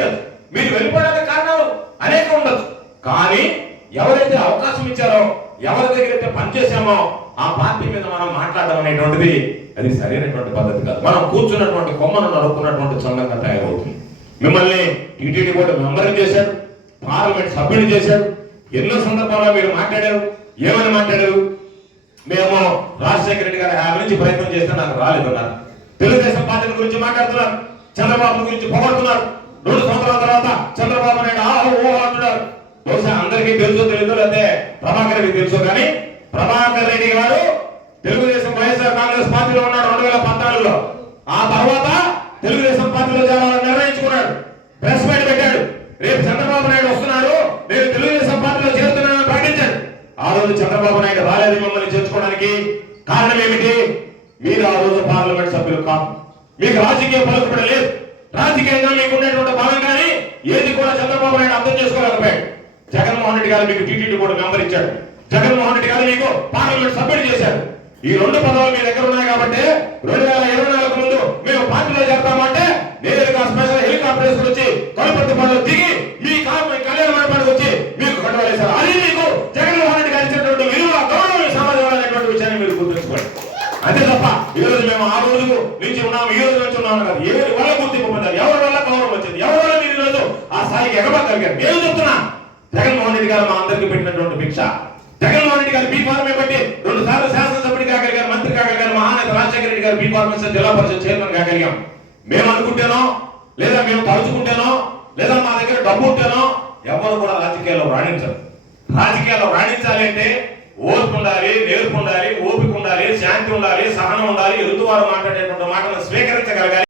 ఉండదు, మీరు వెళ్ళిపోవడానికి కారణాలు అనేకం ఉండదు. కానీ ఎవరైతే అవకాశం ఇచ్చారో, ఎవరి దగ్గర అయితే పనిచేసామో ఆ పార్టీ మీద మనం మాట్లాడడం అనేటువంటిది అది సరైనటువంటి పద్ధతి కాదు. మనం కూర్చున్నటువంటి కొమ్మను నడుపుకున్నటువంటి సంఘంగా తయారవుతుంది. మిమ్మల్ని టీటీడీ బోర్డు మెంబర్ చేశాడు, పార్లమెంట్ సభ్యులు చేశాడు. ఎన్నో సందర్భాల్లో మీరు మాట్లాడారు. ఏమని మాట్లాడారు? మేము రాజశేఖర రెడ్డి గారి హామీ నుంచి ప్రయత్నం చేస్తే నాకు రాలేదన్నారు. తెలుగుదేశం పార్టీ గురించి మాట్లాడుతున్నారు, చంద్రబాబు గురించి పొగడుతున్నారు. 2 సంవత్సరాల తర్వాత చంద్రబాబు నాయుడు ఓ అంటున్నారు. బహుశా అందరికీ తెలుసో తెలీదో, లేకపోతే ప్రభాకర్ రెడ్డి తెలుసో, కానీ ప్రభాకర్ రెడ్డి గారు తెలుగుదేశం వైఎస్ఆర్ కాంగ్రెస్ పార్టీలో ఉన్నాడు 2014లో. ఆ తర్వాత తెలుగుదేశం పార్టీలో చేరాలని నిర్ణయించుకున్నాడు. ప్రెస్ మీట్ పెట్టాడు. రేపు చంద్రబాబు నాయుడు వస్తున్నాడు, నేను తెలుగుదేశం పార్టీలో చేరుతున్నానని ప్రకటించాడు. ఆ రోజు చంద్రబాబు నాయుడు రాలేదు మిమ్మల్ని చేర్చుకోవడానికి. కారణం ఏమిటి? మీరు ఆ రోజు పార్లమెంట్ సభ్యులు కాదు, మీకు రాజకీయ పలుకుబడి లేదు. రాజకీయంగా మీకు ఉండేటువంటి బలం కానీ ఏది కూడా చంద్రబాబు నాయుడు అర్థం చేసుకోలేకపోయాడు. జగన్మోహన్ రెడ్డి గారు మీకు టీటీడీ బోర్డు మెంబర్ ఇచ్చాడు. జగన్మోహన్ రెడ్డి గారు మీకు పార్లమెంట్ సభ్యుడు చేశారు. ఈ 2 పదవులు మీ దగ్గర ఉన్నాయి కాబట్టి 2024 ముందు మేము పార్టీలో చేస్తామంటే నేరుగా స్పెషల్ హెలికాప్టర్ వేసుకుని వచ్చి కలుపర్తి పనులు దిగి మీ కళ్యాణ మండపానికి వచ్చి మీకు కట్టవలేశారు. అది మీకు జగన్మోహన్ రెడ్డి గారు ఇచ్చినటువంటి విలువ, గౌరవం సమాజంలో అనేటువంటి విషయాన్ని మీరు గుర్తుంచుకోండి. అంతే తప్ప ఈ రోజు మేము ఆ రోజు నుంచి ఉన్నాము, ఈ రోజు నుంచి ఉన్నాము కాదు. ఎవరి వల్ల గుర్తింపు పొందారు, ఎవరి వల్ల గౌరవం వచ్చింది, ఎవరి వల్ల మీరు ఈ రోజు ఆ స్థాయికి ఎగబడగలిగారు. నేను చెప్తున్నా, జగన్మోహన్ రెడ్డి గారు మా అందరికీ పెట్టినటువంటి భిక్ష. జగన్మోహన్ రెడ్డి గారు బీ ఫార్మే బట్టి 2 సార్లు శాసనసభ్యుడు కాగలిగారు, మంత్రి కాగలిగారు. మహానేత రాజశేఖర రెడ్డి గారు బీ ఫార్మసీ జిల్లా పరిషత్ చైర్మన్ కాగలిగాం. మేము అనుకుంటేనో, లేదా మేము తలుచుకుంటేనో, లేదా మా దగ్గర డబ్బు ఉంటేనో ఎవరు కూడా రాజకీయాల్లో రాణించరు. రాజకీయాల్లో రాణించాలి అంటే ఓర్పు ఉండాలి, నేర్పు ఉండాలి, ఓపిక ఉండాలి, శాంతి ఉండాలి, సహనం ఉండాలి, ఎదుటివారు మాట్లాడేటువంటి మాటలను స్వీకరించగలగాలి.